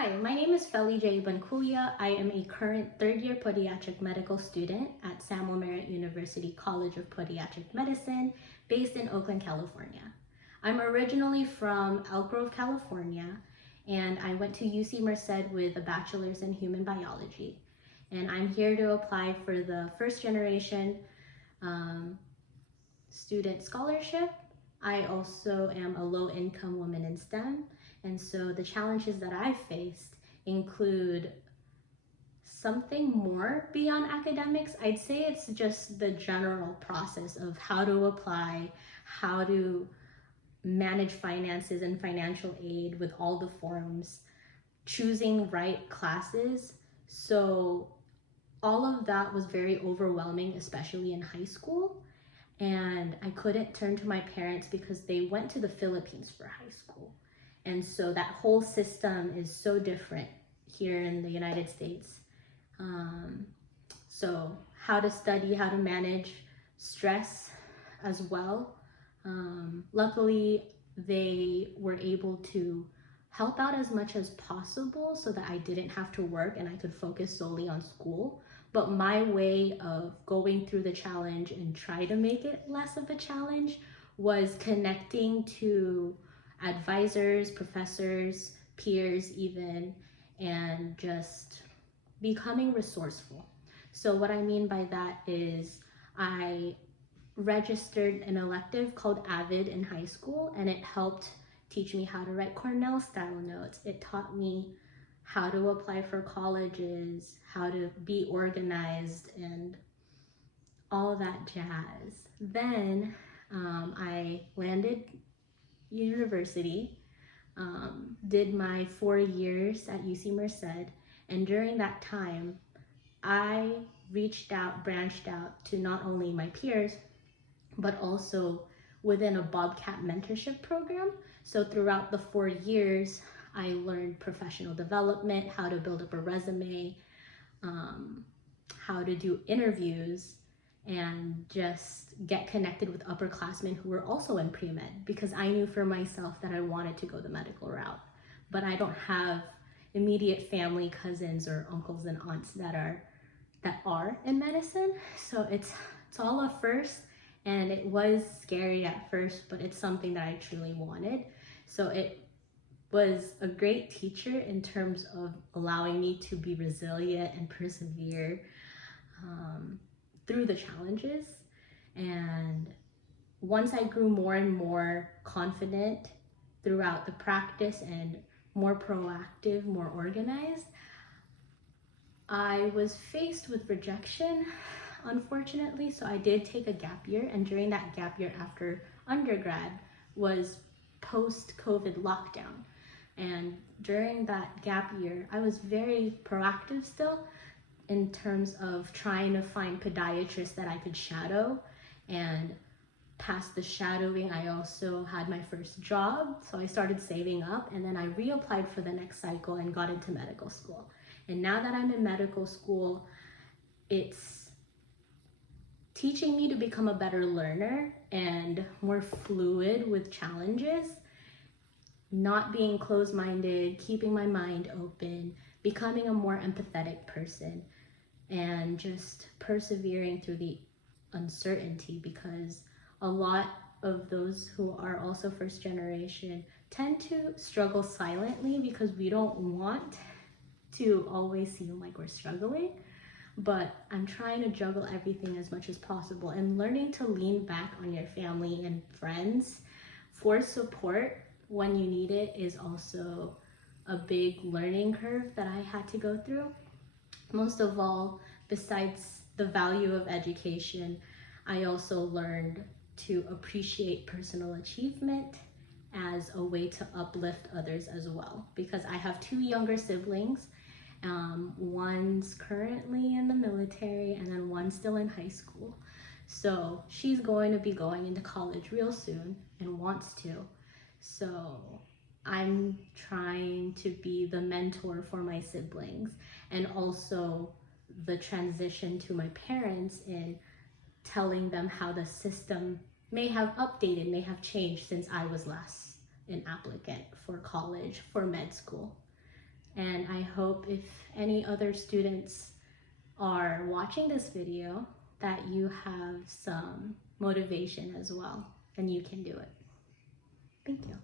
Hi, my name is Fely Jhae. I am a current third-year podiatric medical student at Samuel Merritt University College of Podiatric Medicine, based in Oakland, California. I'm originally from Elk Grove, California, and I went to UC Merced with a bachelor's in human biology. And I'm here to apply for the first generation student scholarship. I also am a low-income woman in STEM, and so the challenges that I've faced include something more beyond academics. I'd say it's just the general process of how to apply, how to manage finances and financial aid with all the forms, choosing right classes. So all of that was very overwhelming, especially in high school. And I couldn't turn to my parents because they went to the Philippines for high school. And so that whole system is so different here in the United States. So how to study, how to manage stress as well. Luckily, they were able to help out as much as possible so that I didn't have to work and I could focus solely on school. But my way of going through the challenge and try to make it less of a challenge was connecting to advisors, professors, peers even, and just becoming resourceful. So what I mean by that is I registered an elective called AVID in high school, and it helped teach me how to write Cornell style notes. It taught me how to apply for colleges, how to be organized, and all that jazz. Then I landed university, did my 4 years at UC Merced, and during that time, I branched out to not only my peers, but also within a Bobcat mentorship program. So throughout the 4 years, I learned professional development, how to build up a resume, how to do interviews, and just get connected with upperclassmen who were also in pre-med, because I knew for myself that I wanted to go the medical route, but I don't have immediate family, cousins, or uncles and aunts that are in medicine. So it's all a first, and it was scary at first, but it's something that I truly wanted. So it was a great teacher in terms of allowing me to be resilient and persevere through the challenges. And once I grew more and more confident throughout the practice and more proactive, more organized, I was faced with rejection, unfortunately. So I did take a gap year, and during that gap year after undergrad was post-COVID lockdown. And during that gap year, I was very proactive still in terms of trying to find podiatrists that I could shadow. And past the shadowing, I also had my first job. So I started saving up, and then I reapplied for the next cycle and got into medical school. And now that I'm in medical school, it's teaching me to become a better learner and more fluid with challenges, not being closed-minded, keeping my mind open, becoming a more empathetic person, and just persevering through the uncertainty, because a lot of those who are also first generation tend to struggle silently because we don't want to always seem like we're struggling. But I'm trying to juggle everything as much as possible, and learning to lean back on your family and friends for support when you need it is also a big learning curve that I had to go through. Most of all, besides the value of education, I also learned to appreciate personal achievement as a way to uplift others as well, because I have 2 younger siblings. One's currently in the military, and then one's still in high school. So she's going to be going into college real soon and wants to. So I'm trying to be the mentor for my siblings, and also the transition to my parents in telling them how the system may have updated, may have changed since I was last an applicant for college, for med school. And I hope if any other students are watching this video that you have some motivation as well and you can do it. Thank you.